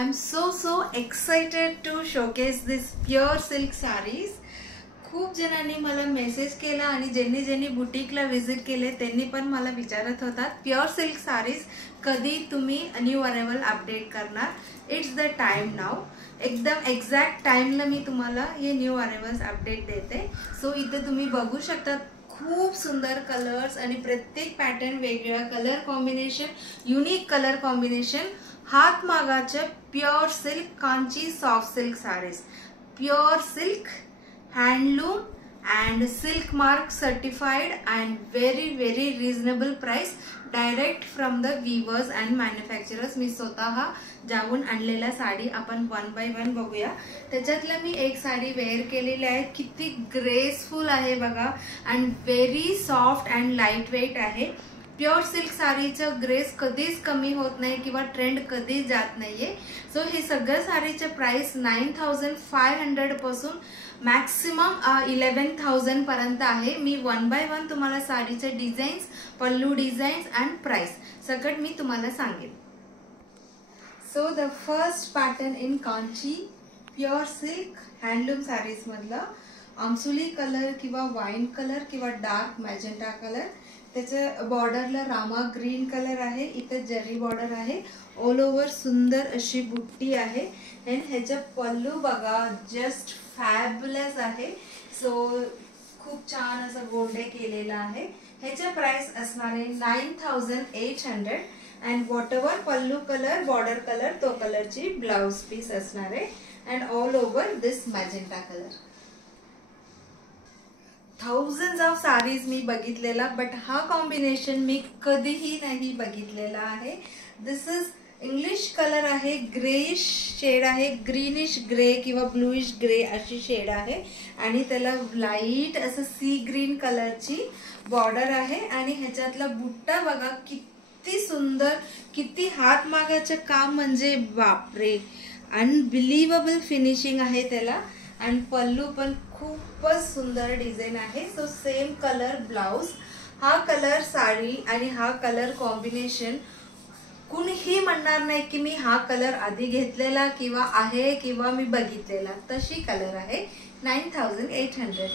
I'm so excited to showcase this pure silk sarees. खूप जणांनी मला मेसेज केला आणि ज्यांनी बुटीकला विजिट केले त्यांनी पण मला विचारत होतात प्युअर सिल्क सारीज कधी तुम्ही न्यू अरायवल अपडेट करणार. It's the time now. एकदम एक्झॅक्ट टाइमला मी तुम्हाला हे न्यू अरायवल्स अपडेट देते. सो इथे तुम्ही बघू शकता खूप सुंदर कलर्स आणि प्रत्येक पॅटर्न वेगळा colour combination, unique colour combination. हातमागाचे pure silk Kanchi soft silk saris, pure silk handloom and silk mark certified and very reasonable price direct from the weavers and manufacturers. मी स्वतः जाऊन आणलेला साडी आपण वन बाय वन बघूया. त्याच्यातला मी एक sari wear केलेली आहे. किती ग्रेसफुल आहे बघा and very soft and lightweight आहे. प्युअर सिल्क साडीचं ग्रेस कधीच कमी होत नाही किंवा ट्रेंड कधीच जात नाहीये. सो हे सगळं साडीचे प्राइस 9500 पासून मॅक्सिमम 11,000 पर्यंत आहे. मी वन बाय वन तुम्हाला साडीचे designs, pallu designs and price सगळं मी तुम्हाला सांगेन. So the first pattern in Kanchi pure silk handloom saris मधला आमसुली कलर किंवा वाईन कलर किंवा डार्क मॅजेंटा कलर. त्याच्या बॉर्डरला रामा ग्रीन कलर आहे. इथे जरी बॉर्डर आहे. ऑल ओव्हर सुंदर अशी बुट्टी आहे. अँड ह्याचा पल्लू बघा जस्ट फॅब्युलस आहे. सो खूप छान असं गोंडे केलेला आहे. ह्याचा प्राइस असणार आहे 9800 and whatever pallu colour, border colour तो कलरची ब्लाउज पीस असणार आहे. And all over this magenta colour. Thousands of saris मी बघितलेला बट हा कॉम्बिनेशन मी कधीही नाही बघितलेला आहे. दिस इज इंग्लिश कलर आहे, ग्रेइश शेड आहे, ग्रीनिश ग्रे किंवा ब्लूइश ग्रे अशी शेड आहे आणि त्याला लाईट असं सी ग्रीन कलरची बॉर्डर आहे. आणि ह्याच्यातला बुट्टा बघा किती सुंदर, किती हातमागाचं काम, म्हणजे बापरे अनबिलिव्हेबल फिनिशिंग आहे त्याला. आणि पल्लू पण खूपच सुंदर डिझाईन आहे. सो सेम कलर ब्लाउज, हा कलर साडी आणि हा कलर कॉम्बिनेशन कुणीही म्हणणार नाही की मी हा कलर आधी घेतलेला किंवा आहे किंवा मी बघितलेला. तशी कलर आहे. 9800.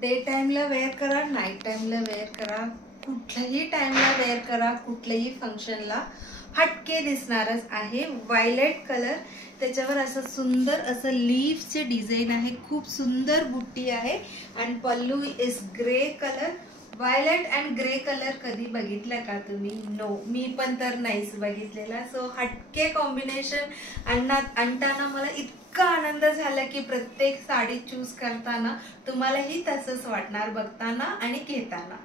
डे टाइमला वेअर करा, नाईट टाइमला वेअर करा, कुठल्याही टाइमला वेअर करा, कुठल्याही फंक्शनला हटके दिसणारच आहे. व्हायलेट कलर, त्याच्यावर असं सुंदर असं लीफचे डिझाईन आहे. खूप सुंदर बुट्टी आहे. आणि pallu is grey colour. Violet and grey colour कधी बघितला का तुम्ही? नो, मी पण तर नाहीच बघितलेला. सो हटके कॉम्बिनेशन आणताना मला इतका आनंद झाला की प्रत्येक साडी चूज करताना तुम्हालाही तसंच वाटणार बघताना आणि घेताना.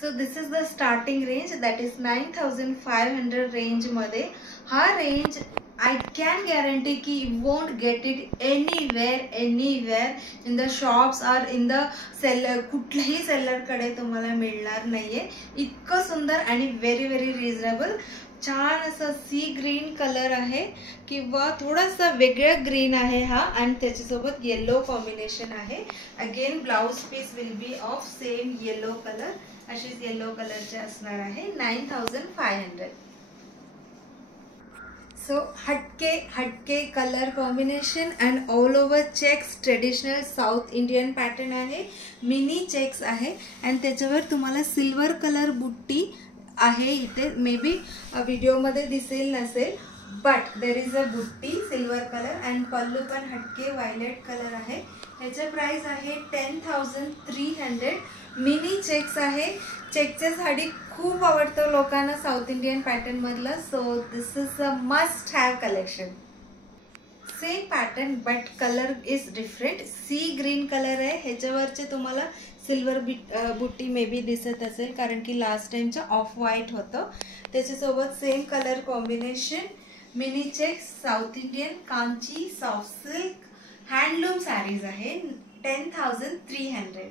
So this is the starting range, that is 9500 range मध्ये. हा रेंज I can guarantee कि you won't get it anywhere in the shops or in the seller. कुठल्याही सेलर कडे तुम्हाला मिळणार नाहीये. इतकं सुंदर आणि व्हेरी रिझनेबल. छान असं सी ग्रीन कलर आहे किंवा थोडासा वेगळा ग्रीन आहे हा. आणि त्याच्यासोबत येलो कॉम्बिनेशन आहे. Again blouse piece will be of same yellow colour. अशीच येलो कलरचे असणार आहे. 9500. सो हटके colour combination and all over checks. Traditional south Indian pattern आहे. मिनी चेक्स आहे आणि त्याच्यावर तुम्हाला सिल्वर कलर बुट्टी आहे. इथे मे बी व्हिडिओमध्ये दिसेल नसेल बट देर इज अ बुट्टी सिल्वर कलर अँड पल्लू पण हटके व्हायलेट कलर आहे. ह्याचं प्राइस आहे 10,300. मिनी चेक्स आहे. चेकचे साडी खूप आवडतो लोकांना साऊथ इंडियन पॅटर्न मधलं. So this is a must have collection. Same pattern but colour is different. Sea green colour आहे. ह्याच्यावरचे तुम्हाला सिल्वर बुट्टी मे बी दिसत असेल कारण की लास्ट टाइमचं ऑफ व्हाईट होतं. त्याच्यासोबत same colour combination. Mini checks, south Indian Kanchi soft silk handloom sarees आहे. 10,300.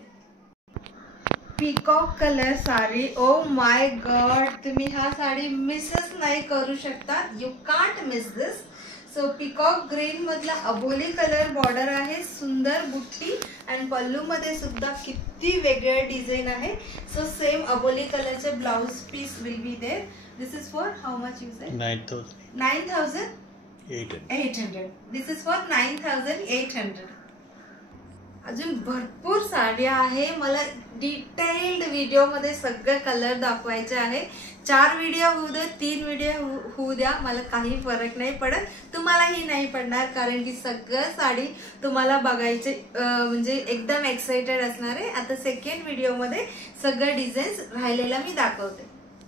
Peacock colour sari. Oh my god, तुम्ही हा साडी मिसच नाही करू शकता. You can't miss this. So peacock green मधला अबोली कलर बॉर्डर आहे. सुंदर बुट्टी आणि पल्लू मध्ये सुद्धा किती वेगळे डिझाईन आहे. सो सेम अबोली कलरचे blouse piece will be there. This is for how much you said? 9,000. 9,800. This is for 9,800. अजून भरपूर साड्या आहे. मला डिटेल्ड व्हिडिओ मध्ये सगळे कलर दाखवायचे आहे. 4 व्हिडिओ होऊ दे, 3 व्हिडिओ होऊ द्या, मला काही फरक नाही पडत. तुम्हालाही नाही पडणार, कारण की सगळं साडी तुम्हाला बघायचे म्हणजे एकदम एक्साइटेड असणार आहे. आता सेकंड व्हिडिओ मध्ये सगळे डिझाईन्स राहिलेला मी दाखवते.